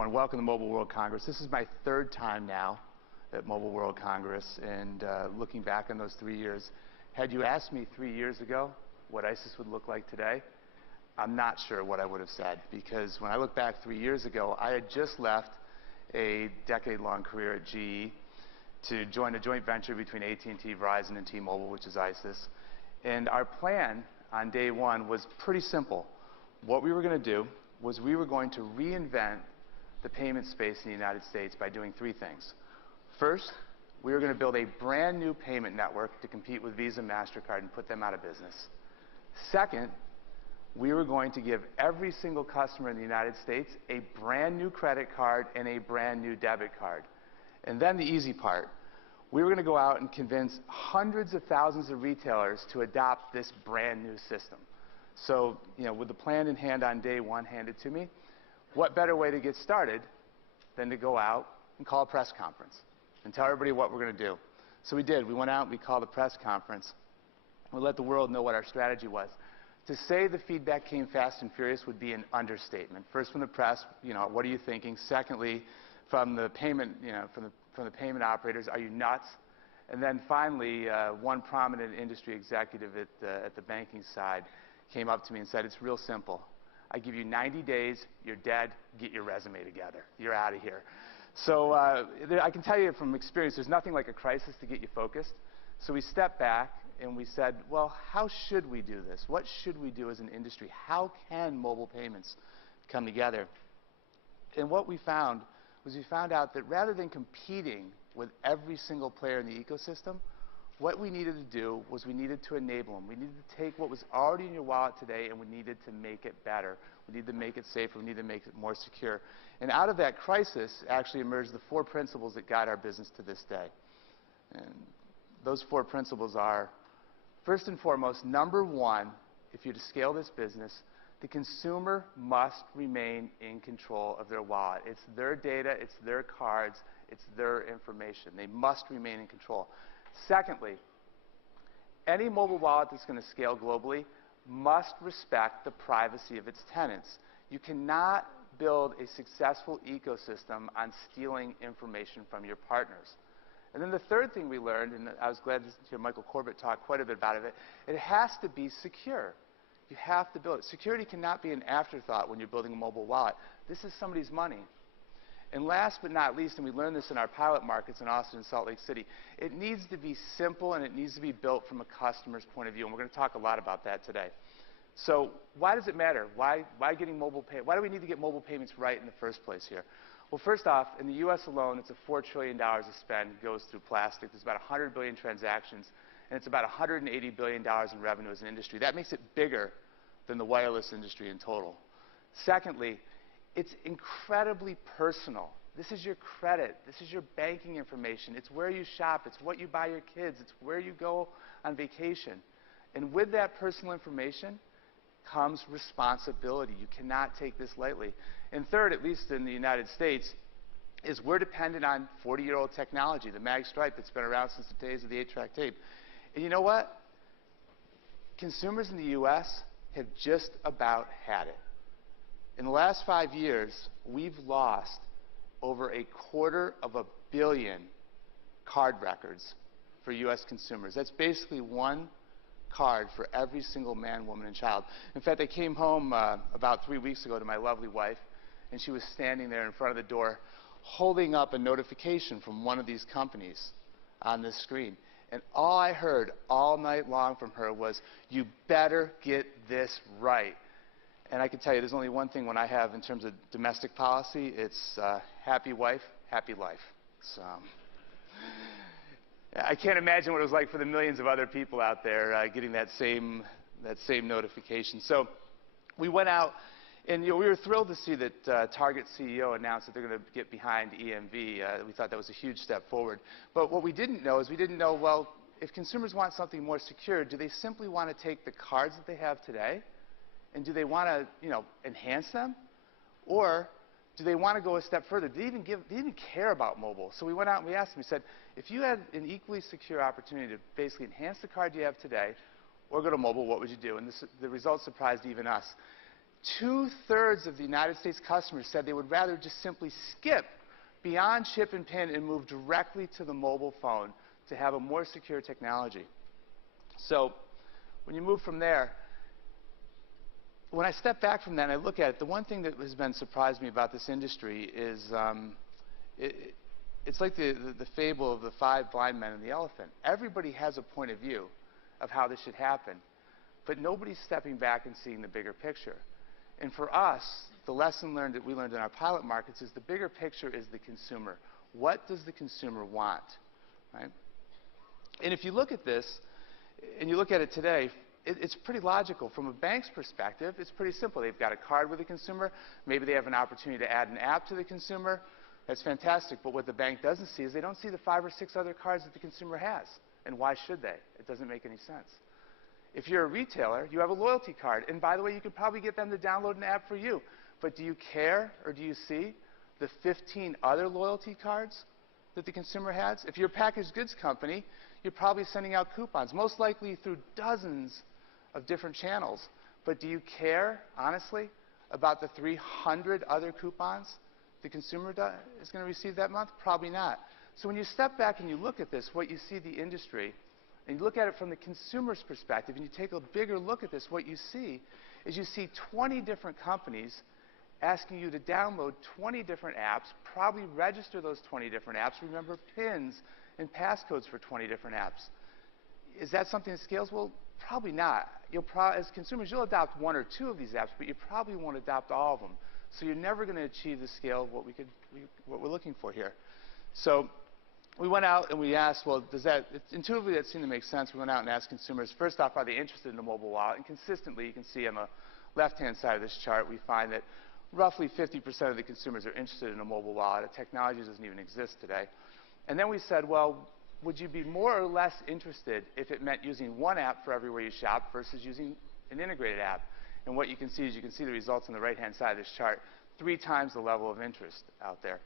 everyone. Welcome to Mobile World Congress. This is my third time now at Mobile World Congress, and looking back on those 3 years, had you asked me 3 years ago what ISIS would look like today, I'm not sure what I would have said, because when I look back 3 years ago, I had just left a decade-long career at GE to join a joint venture between AT&T, Verizon, and T-Mobile, which is ISIS. And our plan on day one was pretty simple. What we were going to do was we were going to reinvent the payment space in the United States by doing three things. First, we were going to build a brand new payment network to compete with Visa and MasterCard and put them out of business. Second, we were going to give every single customer in the United States a brand new credit card and a brand new debit card. And then the easy part. We were going to go out and convince hundreds of thousands of retailers to adopt this brand new system. So, with the plan in hand on day one handed to me, what better way to get started than to go out and call a press conference and tell everybody what we're going to do. So we did. We went out and we called a press conference. We let the world know what our strategy was. To say the feedback came fast and furious would be an understatement. First from the press, what are you thinking? Secondly, from the payment, from the payment operators, are you nuts? And then finally, one prominent industry executive at the banking side came up to me and said, it's real simple. I give you 90 days, you're dead, get your resume together. You're out of here. So I can tell you from experience, there's nothing like a crisis to get you focused. So we stepped back and we said, well, how should we do this? What should we do as an industry? How can mobile payments come together? And what we found was we found out that rather than competing with every single player in the ecosystem, what we needed to do was we needed to enable them. We needed to take what was already in your wallet today and we needed to make it better. We needed to make it safer. We needed to make it more secure. And out of that crisis actually emerged the 4 principles that guide our business to this day. And those 4 principles are, first and foremost, number one, if you're to scale this business, the consumer must remain in control of their wallet. It's their data, it's their cards, it's their information. They must remain in control. Secondly, any mobile wallet that's going to scale globally must respect the privacy of its tenants. You cannot build a successful ecosystem on stealing information from your partners. And then the third thing we learned, and I was glad to hear Michael Corbett talk quite a bit about it has to be secure. You have to build it. Security cannot be an afterthought when you're building a mobile wallet. This is somebody's money. And last but not least, and we learned this in our pilot markets in Austin and Salt Lake City, it needs to be simple and it needs to be built from a customer's point of view. And we're going to talk a lot about that today. So why does it matter? Why getting mobile pay? Why do we need to get mobile payments right in the first place here? Well, first off, in the U.S. alone, it's a $4 trillion of spend goes through plastic. There's about 100 billion transactions, and it's about $180 billion in revenue as an industry. That makes it bigger than the wireless industry in total. Secondly, it's incredibly personal. This is your credit. This is your banking information. It's where you shop. It's what you buy your kids. It's where you go on vacation. And with that personal information comes responsibility. You cannot take this lightly. And third, at least in the United States, is we're dependent on 40-year-old technology, the mag stripe that's been around since the days of the 8-track tape. And you know what? Consumers in the U.S. have just about had it. In the last 5 years, we've lost over $250 million card records for U.S. consumers. That's basically one card for every single man, woman, and child. In fact, I came home about 3 weeks ago to my lovely wife, and she was standing there in front of the door holding up a notification from one of these companies on this screen. And all I heard all night long from her was, you better get this right. And I can tell you, there's only one thing when I have in terms of domestic policy, it's happy wife, happy life. So I can't imagine what it was like for the millions of other people out there getting that same notification. So we went out, and we were thrilled to see that Target's CEO announced that they're going to get behind EMV. We thought that was a huge step forward. But what we didn't know is we didn't know, well, if consumers want something more secure, do they simply want to take the cards that they have today, and do they want to, enhance them? Or do they want to go a step further? Do they even care about mobile? So we went out and we asked them, we said, if you had an equally secure opportunity to basically enhance the card you have today or go to mobile, what would you do? And the results surprised even us. 2/3 of the United States customers said they would rather just simply skip beyond chip and pin and move directly to the mobile phone to have a more secure technology. So when you move from there, when I step back from that and I look at it, the one thing that has been surprised me about this industry is it's like the fable of the 5 blind men and the elephant. Everybody has a point of view of how this should happen, but nobody's stepping back and seeing the bigger picture. And for us, the lesson learned that we learned in our pilot markets is the bigger picture is the consumer. What does the consumer want? Right? And if you look at this, and you look at it today, it's pretty logical. From a bank's perspective, it's pretty simple. They've got a card with the consumer. Maybe they have an opportunity to add an app to the consumer. That's fantastic. But what the bank doesn't see is they don't see the 5 or 6 other cards that the consumer has. And why should they? It doesn't make any sense. If you're a retailer, you have a loyalty card. And by the way, you could probably get them to download an app for you. But do you care or do you see the 15 other loyalty cards that the consumer has? If you're a packaged goods company, you're probably sending out coupons, most likely through dozens of different channels. But do you care, honestly, about the 300 other coupons the consumer is going to receive that month? Probably not. So when you step back and you look at this, what you see the industry, and you look at it from the consumer's perspective, and you take a bigger look at this, what you see is you see 20 different companies asking you to download 20 different apps, probably register those 20 different apps, remember PINs and passcodes for 20 different apps. Is that something that scales? Well, probably not. As consumers, you'll adopt 1 or 2 of these apps, but you probably won't adopt all of them. So you're never going to achieve the scale of what we're looking for here. So we went out and we asked, well, intuitively that seemed to make sense. We went out and asked consumers, first off, are they interested in a mobile wallet? And consistently, you can see on the left-hand side of this chart, we find that roughly 50% of the consumers are interested in a mobile wallet. A technology doesn't even exist today. And then we said, well, would you be more or less interested if it meant using one app for everywhere you shop versus using an integrated app? And what you can see is you can see the results on the right-hand side of this chart, 3 times the level of interest out there.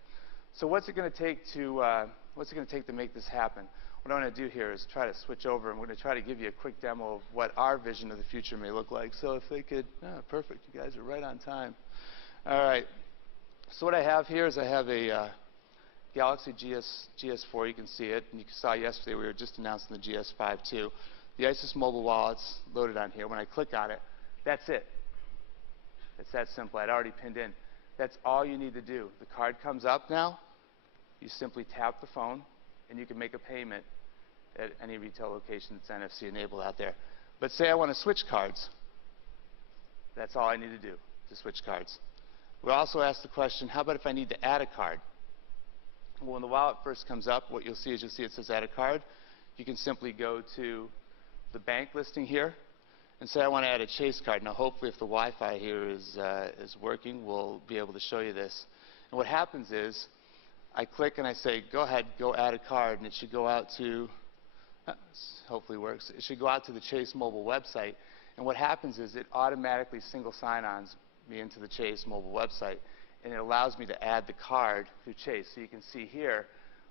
So what's it going to take to make this happen? What I want to do here is try to switch over, and we're going to try to give you a quick demo of what our vision of the future may look like. So if they could, perfect, you guys are right on time. All right. So what I have here is I have a Galaxy GS4, you can see it, and you saw yesterday we were just announcing the GS5 too. The ISIS mobile wallet's loaded on here. When I click on it, that's it. It's that simple. I'd already pinned in. That's all you need to do. The card comes up now. You simply tap the phone, and you can make a payment at any retail location that's NFC enabled out there. But say I want to switch cards. That's all I need to do to switch cards. We also asked the question, how about if I need to add a card? Well, when the wallet first comes up, what you'll see is it says add a card. You can simply go to the bank listing here and say I want to add a Chase card. Now, hopefully, if the Wi-Fi here is working, we'll be able to show you this. And what happens is I click and I say, go ahead, go add a card, and it should go out to, hopefully works, it should go out to the Chase mobile website. And what happens is it automatically single sign-ons me into the Chase mobile website, and it allows me to add the card through Chase. So you can see here,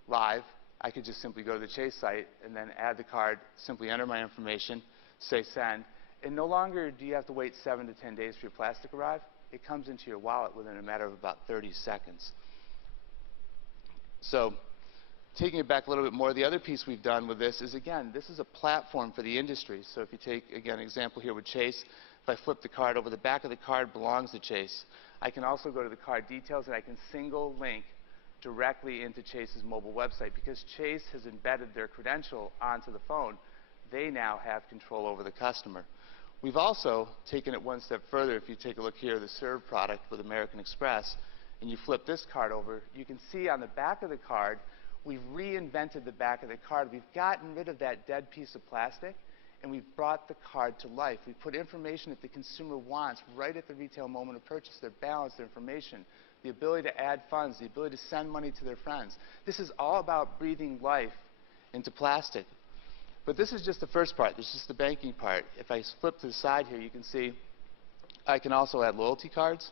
live, I could just simply go to the Chase site and then add the card, simply enter my information, say send, and no longer do you have to wait 7 to 10 days for your plastic to arrive. It comes into your wallet within a matter of about 30 seconds. So taking it back a little bit more, the other piece we've done with this is, again, this is a platform for the industry. So if you take, again, an example here with Chase, if I flip the card over, the back of the card belongs to Chase. I can also go to the card details, and I can single link directly into Chase's mobile website. Because Chase has embedded their credential onto the phone, they now have control over the customer. We've also taken it one step further. If you take a look here, the Serve product with American Express, and you flip this card over, you can see on the back of the card, we've reinvented the back of the card. We've gotten rid of that dead piece of plastic, and we've brought the card to life. We put information that the consumer wants right at the retail moment of purchase, their balance, their information, the ability to add funds, the ability to send money to their friends. This is all about breathing life into plastic. But this is just the first part. This is the banking part. If I flip to the side here, you can see I can also add loyalty cards.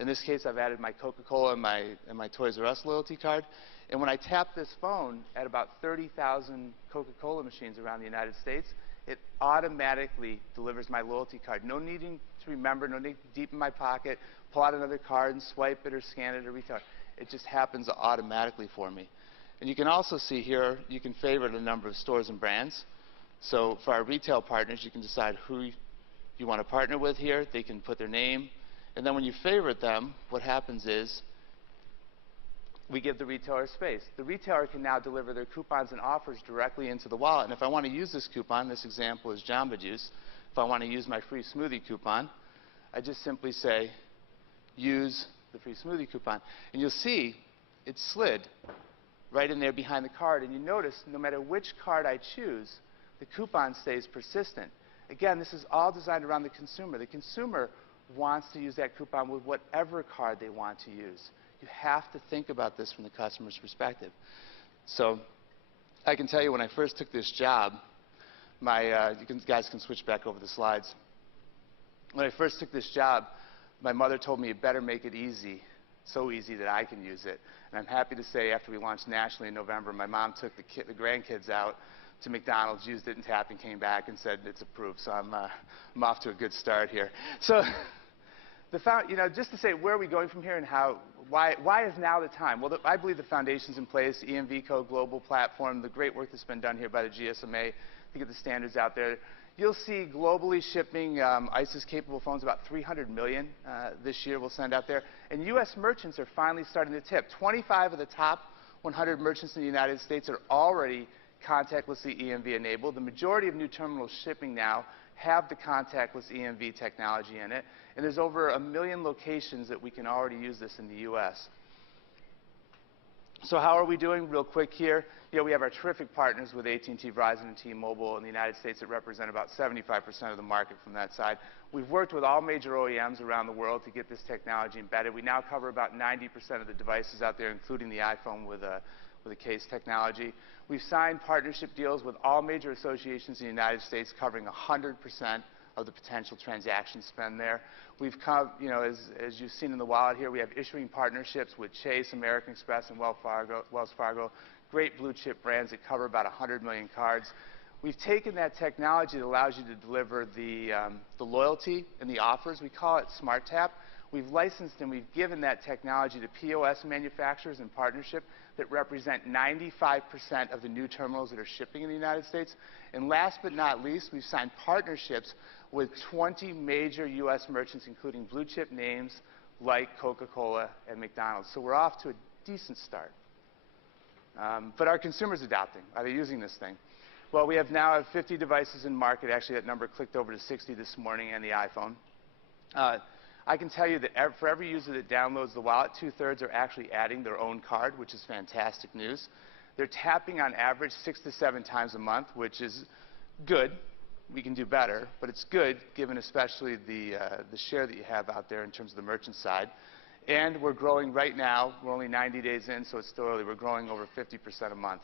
In this case, I've added my Coca-Cola and my Toys R Us loyalty card. And when I tap this phone at about 30,000 Coca-Cola machines around the United States, it automatically delivers my loyalty card. No needing to remember, no need to deep in my pocket, pull out another card and swipe it or scan it or retailer. It just happens automatically for me. And you can also see here, you can favorite a number of stores and brands. So for our retail partners, you can decide who you want to partner with here. They can put their name. And then when you favorite them, what happens is we give the retailer space. The retailer can now deliver their coupons and offers directly into the wallet. And if I want to use this coupon, this example is Jamba Juice. If I want to use my free smoothie coupon, I just simply say, use the free smoothie coupon. And you'll see it slid right in there behind the card. And you notice no matter which card I choose, the coupon stays persistent. Again, this is all designed around the consumer. The consumer wants to use that coupon with whatever card they want to use. You have to think about this from the customer's perspective. So I can tell you when I first took this job, you guys can switch back over the slides. When I first took this job, my mother told me, you better make it easy, so easy that I can use it. And I'm happy to say after we launched nationally in November, my mom took the grandkids out to McDonald's, used it and tapped and came back and said it's approved. So I'm off to a good start here. So just to say where are we going from here and why is now the time? Well, I believe the foundation's in place, EMV code, global platform, the great work that's been done here by the GSMA to get the standards out there. You'll see globally shipping ISIS-capable phones, about 300 million this year we'll send out there. And U.S. merchants are finally starting to tip. 25 of the top 100 merchants in the United States are already contactlessly EMV enabled. The majority of new terminals shipping now have the contactless EMV technology in it. And there's over 1 million locations that we can already use this in the U.S. So how are we doing? Real quick here. We have our terrific partners with AT&T, Verizon, and T-Mobile in the United States that represent about 75% of the market from that side. We've worked with all major OEMs around the world to get this technology embedded. We now cover about 90% of the devices out there, including the iPhone with a case technology. We've signed partnership deals with all major associations in the United States, covering 100% of the potential transaction spend there. We've come, as you've seen in the wallet here, we have issuing partnerships with Chase, American Express, and Wells Fargo, great blue chip brands that cover about 100 million cards. We've taken that technology that allows you to deliver the loyalty and the offers. We call it Smart Tap. We've licensed and we've given that technology to POS manufacturers in partnership that represent 95% of the new terminals that are shipping in the United States. And last but not least, we've signed partnerships with 20 major U.S. merchants, including blue chip names like Coca-Cola and McDonald's. So we're off to a decent start. But our consumers adopting. Are they using this thing? Well, we have now 50 devices in market. Actually, that number clicked over to 60 this morning and the iPhone. I can tell you that for every user that downloads the wallet, 2/3 are actually adding their own card, which is fantastic news. They're tapping on average 6 to 7 times a month, which is good. We can do better, but it's good given especially the share that you have out there in terms of the merchant side. And we're growing right now. We're only 90 days in, so it's still early. We're growing over 50% a month.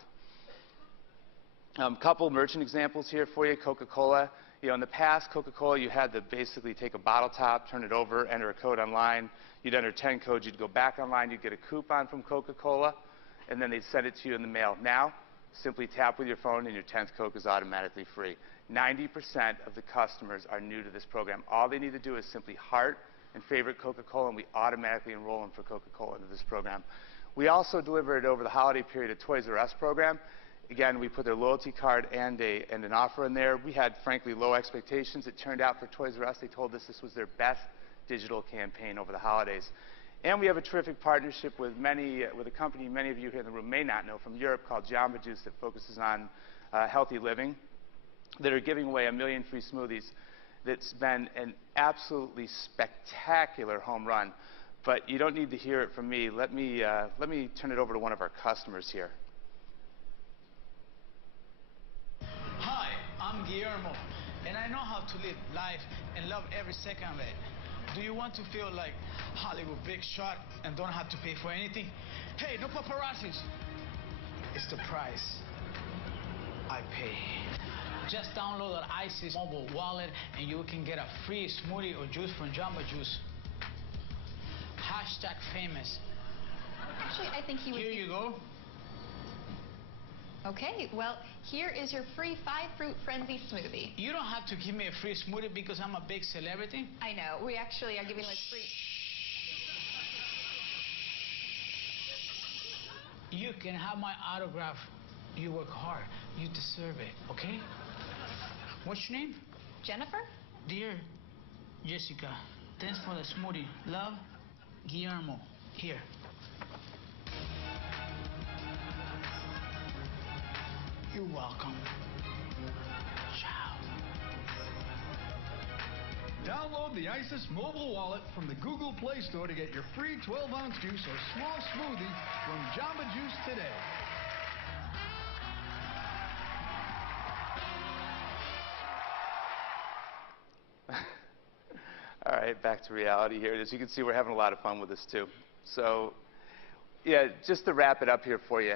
Couple merchant examples here for you. Coca-Cola. In the past, Coca-Cola, you had to basically take a bottle top, turn it over, enter a code online. You'd enter 10 codes. You'd go back online. You'd get a coupon from Coca-Cola, and then they'd send it to you in the mail. Now, simply tap with your phone, and your 10th Coke is automatically free. 90% of the customers are new to this program. All they need to do is simply heart and favorite Coca-Cola, and we automatically enroll them for Coca-Cola into this program. We also delivered over the holiday period a Toys R Us program. Again, we put their loyalty card and an offer in there. We had, frankly, low expectations. It turned out for Toys R Us, they told us this was their best digital campaign over the holidays. And we have a terrific partnership with a company many of you here in the room may not know from Europe called Jamba Juice that focuses on healthy living, that are giving away 1 million free smoothies. That's been an absolutely spectacular home run. But you don't need to hear it from me. Let me turn it over to one of our customers here. Hi, I'm Guillermo, and I know how to live life and love every second of it. Do you want to feel like Hollywood big shot and don't have to pay for anything? Hey, no paparazzis. It's the price I pay. Just download an ISIS mobile wallet and you can get a free smoothie or juice from Jamba Juice. #famous. Actually, I think he would. Here you go. Okay, well, Here is your free 5-fruit frenzy smoothie. You don't have to give me a free smoothie because I'm a big celebrity. I know. We actually are giving like free. You can have my autograph. You work hard. You deserve it, okay? What's your name? Jennifer? Dear Jessica, thanks for the smoothie. Love, Guillermo. Here. You're welcome. Ciao. Download the ISIS mobile wallet from the Google Play Store to get your free 12-ounce juice or small smoothie from Jamba Juice today. All right, back to reality here. As you can see, we're having a lot of fun with this too. So, yeah, just to wrap it up here for you,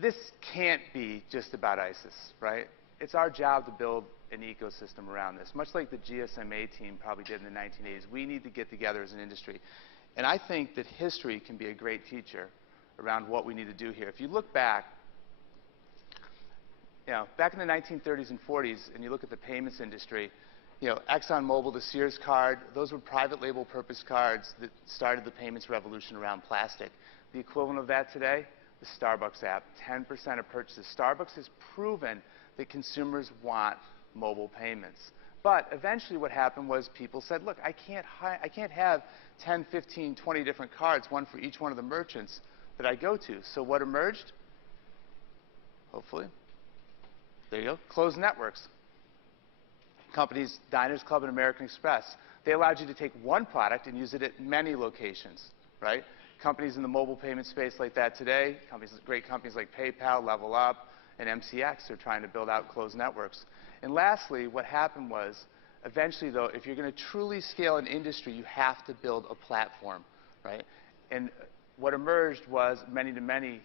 this can't be just about ISIS, right? It's our job to build an ecosystem around this, much like the GSMA team probably did in the 1980s. We need to get together as an industry. And I think that history can be a great teacher around what we need to do here. If you look back, back in the 1930s and 40s, and you look at the payments industry, ExxonMobil, the Sears card, those were private label purpose cards that started the payments revolution around plastic. The equivalent of that today, the Starbucks app, 10% of purchases. Starbucks has proven that consumers want mobile payments. But eventually what happened was people said, look, I can't have 10, 15, 20 different cards, one for each one of the merchants that I go to. So what emerged? Hopefully. There you go. Closed networks. Companies, Diners Club and American Express, they allowed you to take one product and use it at many locations, right? Companies in the mobile payment space like that today, great companies like PayPal, Level Up, and MCX are trying to build out closed networks. And lastly, what happened was, eventually though, if you're going to truly scale an industry, you have to build a platform, right? And what emerged was many-to-many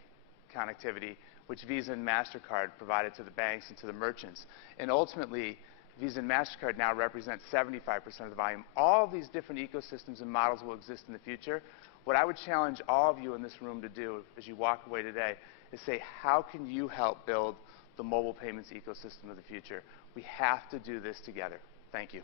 connectivity, which Visa and MasterCard provided to the banks and to the merchants. And ultimately, Visa and MasterCard now represent 75% of the volume. All of these different ecosystems and models will exist in the future. What I would challenge all of you in this room to do as you walk away today is say, how can you help build the mobile payments ecosystem of the future? We have to do this together. Thank you.